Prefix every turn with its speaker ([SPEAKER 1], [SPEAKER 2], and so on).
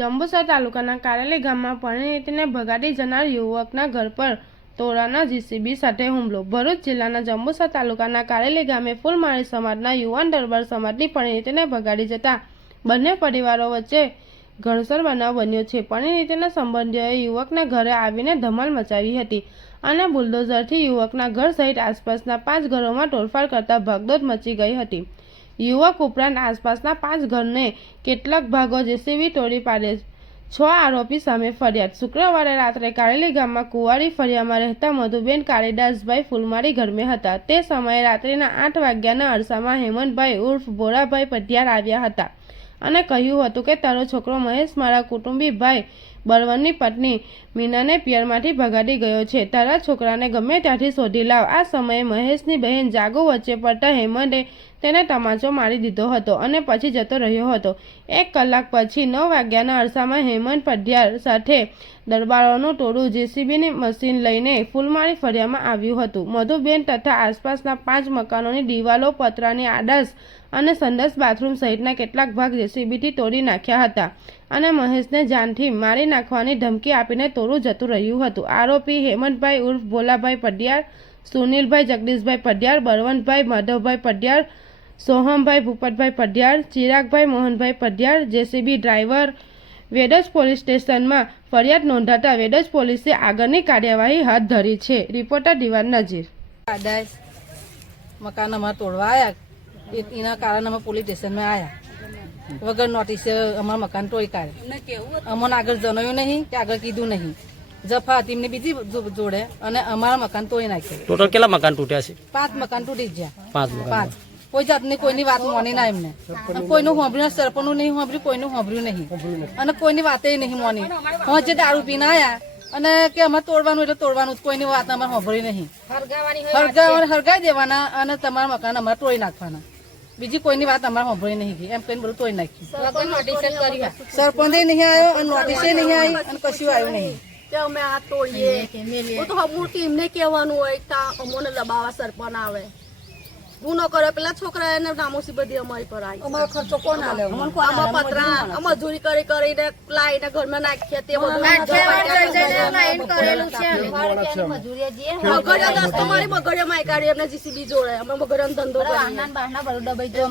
[SPEAKER 1] જંબુસર તાલુકાના કારેલી ગામમાં પરિણીતને ભગાડી જનાર યુવકના ઘર પર તોરાના જીસીબી સાથે હુમલો. ભરૂચ જિલ્લાના જંબુસર તાલુકાના કારેલી ગામે ફૂલમાળી સમાજના યુવાન દરબાર સમાજની પરિણીતિને ભગાડી જતા બંને પરિવારો વચ્ચે ઘણસર બનાવ બન્યો છે. પરિણીતિના સંબંધીઓએ યુવકના ઘરે આવીને ધમાલ મચાવી હતી અને બુલડોઝરથી યુવકના ઘર સહિત આસપાસના પાંચ ઘરોમાં તોડફાડ કરતા ભાગદોડ મચી ગઈ હતી. યુવક ઉપરાંત આસપાસના પાંચ ઘરને કેટલાક ભાગો જેસીબી તોડી પાડે છ. આરોપી સામે ફરિયાદ. શુક્રવારે રાત્રે કારેલી ગામમાં કુંવારી ફળિયામાં રહેતા મધુબેન કાળીદાસભાઈ ફૂલમારી ઘરમે હતા. તે સમયે રાત્રિના આઠ વાગ્યાના અરસામાં હેમંતભાઈ ઉર્ફ ભોળાભાઈ પઢિયાર આવ્યા હતા અને કહ્યું હતું કે, તારો છોકરો મહેશ, મારા કુટુંબી ભાઈ બળવનની પત્ની મીનાને પિયરમાંથી ભગાડી ગયો છે. તારા છોકરાને ગમે ત્યાંથી શોધી લાવ. આ સમયે મહેશની બહેન જાગો વચ્ચે પડતા હેમંતે તેને તમાચો મારી દીધો હતો અને પછી જતો રહ્યો હતો. એક કલાક પછી નવ વાગ્યાના અરસામાં હેમંત પઢિયાર સાથે દરબારોનું ટોળું જેસીબીની મશીન લઈને ફૂલમાળી ફર્યામાં આવ્યું હતું. મધુબેન તથા આસપાસના પાંચ મકાનોની દિવાલો, પતરાની આડસ અને સંડાસ બાથરૂમ સહિતના કેટલાક ભાગ જેસીબીથી તોડી નાખ્યા હતા અને મહેશને જાનથી મારી નાખવાની ધમકી આપીને તોડું જતું રહ્યું હતું. આરોપી હેમંતભાઈ ઉર્ફ Bholabhai Padhiyar, Sunilbhai Jagdishbhai Padhiyar, Balvantbhai Madhavbhai Padhiyar Sohambhai Bhupatbhai Padhiyar Chiragbhai Mohanbhai Padhiyar JCB driver Vadaj police સ્ટેશનમાં ફરિયાદ નોંધાતા વેડજ પોલીસે આગળની કાર્યવાહી હાથ ધરી છે. રિપોર્ટર દિવાન નજીર.
[SPEAKER 2] મકાન અમારે તોડવા આવ્યા એ એના કારણે અમે પોલીસ સ્ટેશનમાં આવ્યા વગર નોટિસે અમારા મકાન તોડી કાઢે. અમને આગળ જણાવ્યું નહીં કે આગળ કીધું નહીં. જફા હતી એમને બીજી જોડે અને અમારા મકાન તોડી નાખ્યું.
[SPEAKER 3] ટોટલ કેટલા મકાન તૂટ્યા છે?
[SPEAKER 2] પાંચ મકાન તૂટી ગયા.
[SPEAKER 3] પાંચ
[SPEAKER 2] પાંચ. કોઈ જાતની કોઈની વાત મોની ના એમને. કોઈનું સાંભળ્યું સરપંચનું નહીં સાંભળ્યું કોઈનું સાંભળ્યું નહીં. અને કોઈની વાતે નહીં મોની. હું જે દારૂ પીને આયા અને કે અમે તોડવાનું એટલે તોડવાનું કોઈની વાત અમારે સાંભળી નહીં. હરગાવા હરગાઈ દેવાના અને તમારા મકાન અમારે તોડી નાખવાના. બીજી કોઈની વાત અમારે સાંભળી નહીં ગઈ. એમ કહીને બધું તોડી નાખ્યું. સરપંચે નહીં આવ્યો અને નોટિસે નહીં આવી અને કશું આવ્યું નહીં.
[SPEAKER 4] કે અમે આ તોડીએ. હું તો હમુર એમને કહેવાનું હોય કે અમોને લબાવા સરપંચ આવે. ગુનો કરે. પેલા છોકરા એને નામોસી બધી અમારી પર આવી અમારો ખર્ચો કોણ આલે? આમાં પતરા આ મજૂરી કરી કરીને લાઈને ઘરમાં નાખીએ તે બધું મગડિયા દસ તો મારી મગડિયા માય કાઢી એમને જીસીબી જોડે. અમે મગડિયાનો ધંધો કરીએ.